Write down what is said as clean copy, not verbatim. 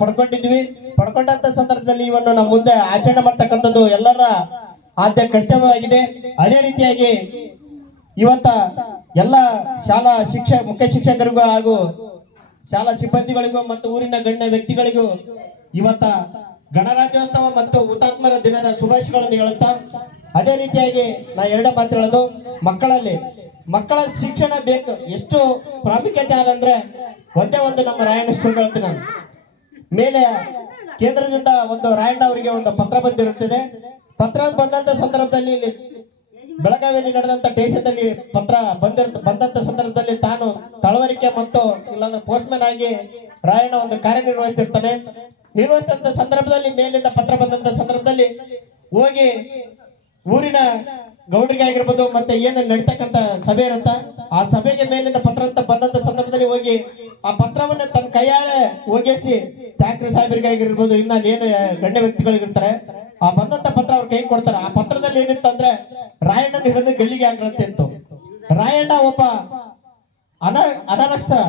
ಪಡ್ಕೊಂಡಂತ ಸಂದರ್ಭದಲ್ಲಿ ಇವನ್ನು ನಮ್ಮ ಮುಂದೆ ಆಚರಣೆ ಮಾಡ್ತಕ್ಕಂಥದ್ದು ಎಲ್ಲರ ಆದ್ಯ ಕರ್ತವ್ಯವಾಗಿದೆ. ಅದೇ ರೀತಿಯಾಗಿ ಇವತ್ತ ಎಲ್ಲ ಶಾಲಾ ಮುಖ್ಯ ಶಿಕ್ಷಕರಿಗೂ ಹಾಗೂ ಶಾಲಾ ಸಿಬ್ಬಂದಿಗಳಿಗೂ ಮತ್ತು ಊರಿನ ಗಣ್ಯ ವ್ಯಕ್ತಿಗಳಿಗೂ ಇವತ್ತ ಗಣರಾಜ್ಯೋತ್ಸವ ಮತ್ತು ಹುತಾತ್ಮರ ದಿನದ ಶುಭಾಶಯಗಳನ್ನು ಹೇಳುತ್ತಾ, ಅದೇ ರೀತಿಯಾಗಿ ನಾ ಎರಡು ಮಾತು ಹೇಳೋದು, ಮಕ್ಕಳ ಶಿಕ್ಷಣ ಬೇಕು. ಎಷ್ಟು ಪ್ರಾಮುಖ್ಯತೆ ಆದಂದ್ರೆ ಒಂದೇ ಒಂದು ನಮ್ಮ ರಾಯಣ್ಣ ಸ್ಕೂಲ್ ಹೇಳ್ತೀನಿ ನಾನು. ಮೇಲೆ ಕೇಂದ್ರದಿಂದ ಒಂದು ರಾಯಣ್ಣ ಅವರಿಗೆ ಒಂದು ಪತ್ರ ಬಂದಿರುತ್ತದೆ. ಪತ್ರ ಬಂದಂತ ಸಂದರ್ಭದಲ್ಲಿ ಬೆಳಗಾವಿಯಲ್ಲಿ ನಡೆದಂತ ದೇಶದಲ್ಲಿ ಪತ್ರ ಬಂದಂತ ಸಂದರ್ಭದಲ್ಲಿ ತಾನು ತಳವರಿಕೆ ಮತ್ತು ಇಲ್ಲಾಂದ್ರೆ ಪೋಸ್ಟ್ಮನ್ ಆಗಿ ರಾಯಣ್ಣ ಒಂದು ಕಾರ್ಯನಿರ್ವಹಿಸ್ತಿರ್ತಾನೆ. ನಿರ್ವಹಿಸಿದಂತ ಸಂದರ್ಭದಲ್ಲಿ ಮೇಲಿಂದ ಪತ್ರ ಬಂದಂತ ಸಂದರ್ಭದಲ್ಲಿ ಹೋಗಿ ಊರಿನ ಗೌಡರಿಗೆ ಆಗಿರ್ಬೋದು ಮತ್ತೆ ಏನು ನಡೀತಕ್ಕಂತ ಸಭೆ ಇರುತ್ತ, ಆ ಸಭೆಗೆ ಮೇಲಿಂದ ಪತ್ರ ಅಂತ ಬಂದಂತ ಸಂದರ್ಭದಲ್ಲಿ ಹೋಗಿ ಆ ಪತ್ರವನ್ನ ತನ್ನ ಕೈಯಾರೆ ಹೋಗಿಸಿ ಠಾಕ್ರೆ ಸಾಹೇಬರಿಗೆ ಆಗಿರ್ಬೋದು ಇನ್ನ ಏನು ಗಣ್ಯ ವ್ಯಕ್ತಿಗಳಿಗಿರ್ತಾರೆ, ಆ ಬಂದಂತ ಪತ್ರ ಅವ್ರ ಕೈ ಕೊಡ್ತಾರೆ. ಆ ಪತ್ರದಲ್ಲಿ ಏನಿತ್ತು ಅಂದ್ರೆ ರಾಯಣ್ಣನ ಹಿಡಿದು ಗಲ್ಲಿಗೆ ಹಾಕಂತ ಇತ್ತು. ರಾಯಣ್ಣ ಒಬ್ಬ ಅನಕ್ಷರ